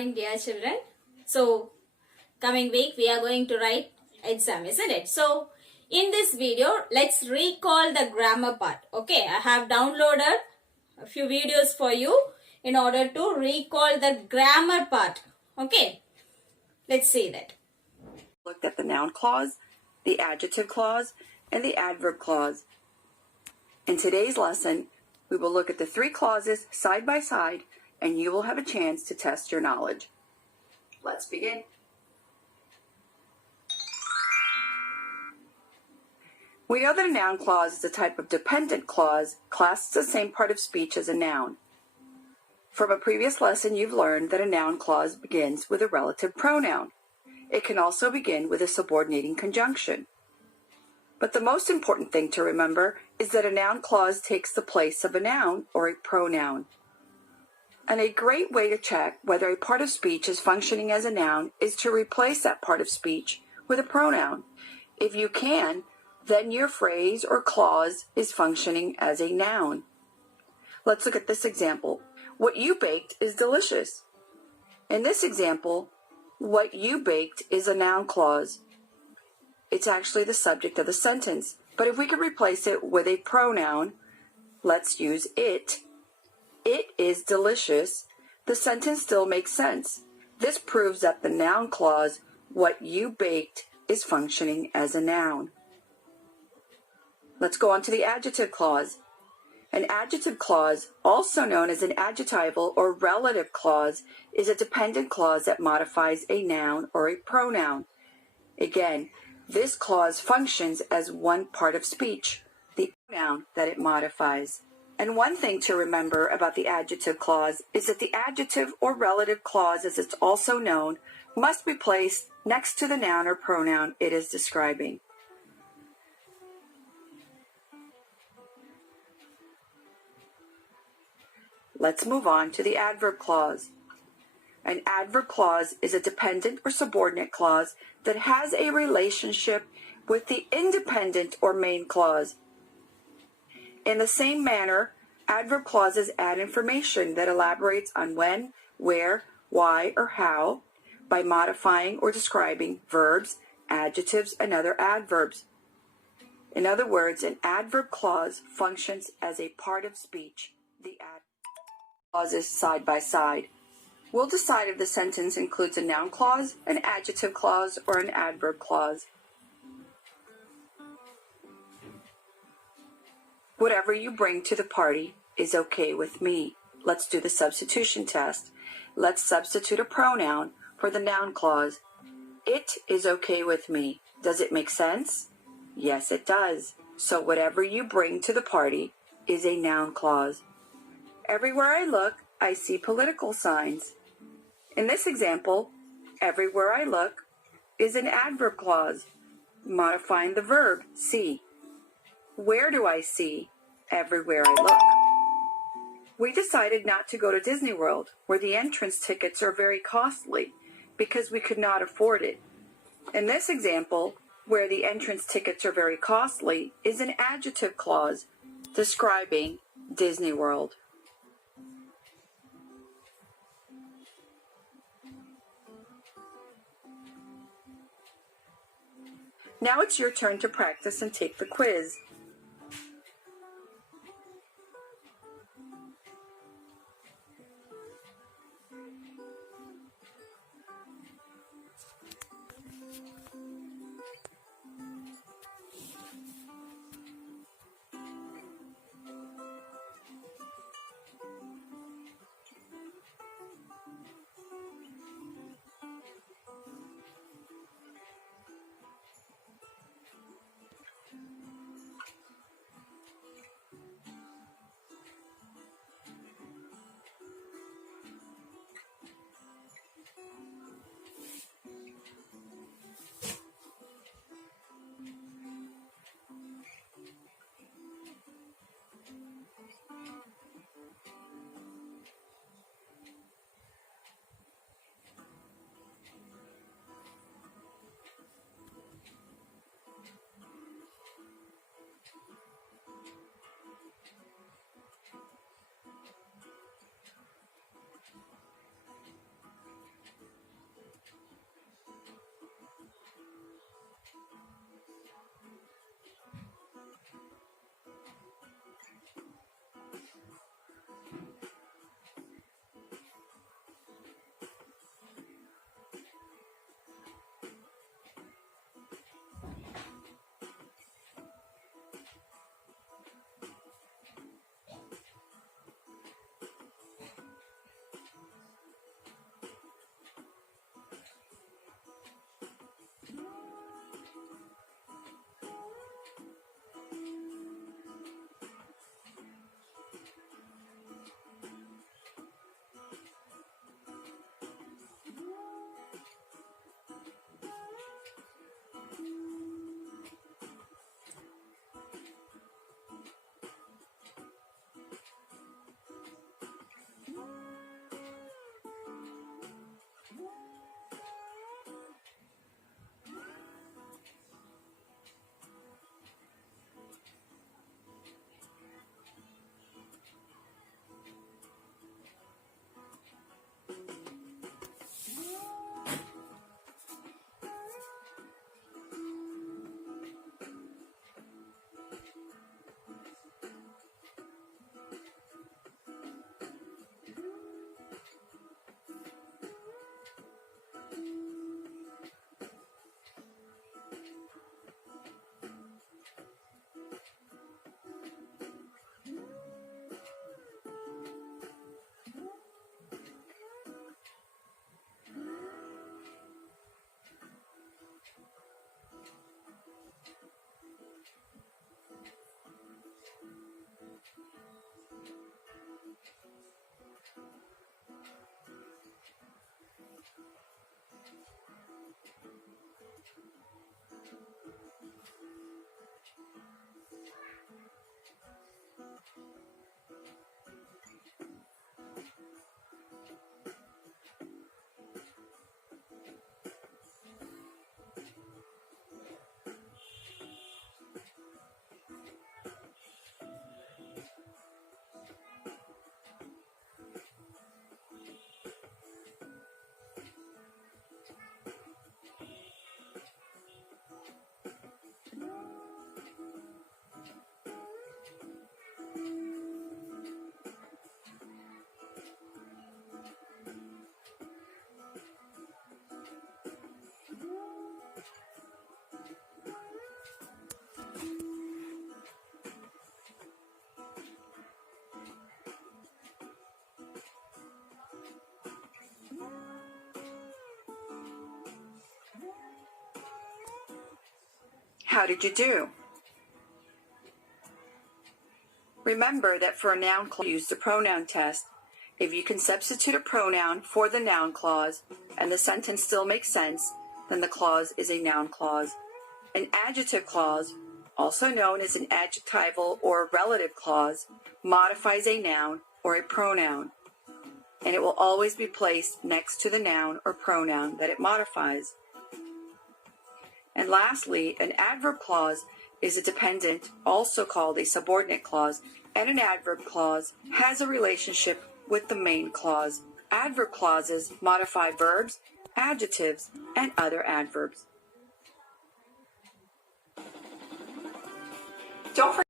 Morning, dear children. So, coming week we are going to write exam, isn't it? So, in this video, let's recall the grammar part. Okay, I have downloaded a few videos for you in order to recall the grammar part. Okay, let's see that. Looked at the noun clause, the adjective clause, and the adverb clause. In today's lesson, we will look at the three clauses side by side, and you will have a chance to test your knowledge. Let's begin. We know that a noun clause is a type of dependent clause classed as the same part of speech as a noun. From a previous lesson, you've learned that a noun clause begins with a relative pronoun. It can also begin with a subordinating conjunction. But the most important thing to remember is that a noun clause takes the place of a noun or a pronoun. And a great way to check whether a part of speech is functioning as a noun is to replace that part of speech with a pronoun. If you can, then your phrase or clause is functioning as a noun. Let's look at this example. What you baked is delicious. In this example, what you baked is a noun clause. It's actually the subject of the sentence. But if we could replace it with a pronoun, let's use it. It is delicious. The sentence still makes sense. This proves that the noun clause, what you baked, is functioning as a noun. Let's go on to the adjective clause. An adjective clause, also known as an adjectival or relative clause, is a dependent clause that modifies a noun or a pronoun. Again, this clause functions as one part of speech, the pronoun that it modifies. And one thing to remember about the adjective clause is that the adjective or relative clause, as it's also known, must be placed next to the noun or pronoun it is describing. Let's move on to the adverb clause. An adverb clause is a dependent or subordinate clause that has a relationship with the independent or main clause. In the same manner, adverb clauses add information that elaborates on when, where, why, or how by modifying or describing verbs, adjectives, and other adverbs. In other words, an adverb clause functions as a part of speech. The adverb clauses side by side. We'll decide if the sentence includes a noun clause, an adjective clause, or an adverb clause. Whatever you bring to the party is okay with me. Let's do the substitution test. Let's substitute a pronoun for the noun clause. It is okay with me. Does it make sense? Yes, it does. So whatever you bring to the party is a noun clause. Everywhere I look, I see political signs. In this example, everywhere I look is an adverb clause, modifying the verb see. Where do I see? Everywhere I look. We decided not to go to Disney World, where the entrance tickets are very costly, because we could not afford it. In this example, where the entrance tickets are very costly, is an adjective clause describing Disney World. Now it's your turn to practice and take the quiz. how did you do? Remember that for a noun clause, use the pronoun test. If you can substitute a pronoun for the noun clause and the sentence still makes sense, then the clause is a noun clause. An adjective clause, also known as an adjectival or relative clause, modifies a noun or a pronoun, and it will always be placed next to the noun or pronoun that it modifies. And lastly, an adverb clause is a dependent, also called a subordinate clause, and an adverb clause has a relationship with the main clause. Adverb clauses modify verbs, adjectives, and other adverbs. Don't forget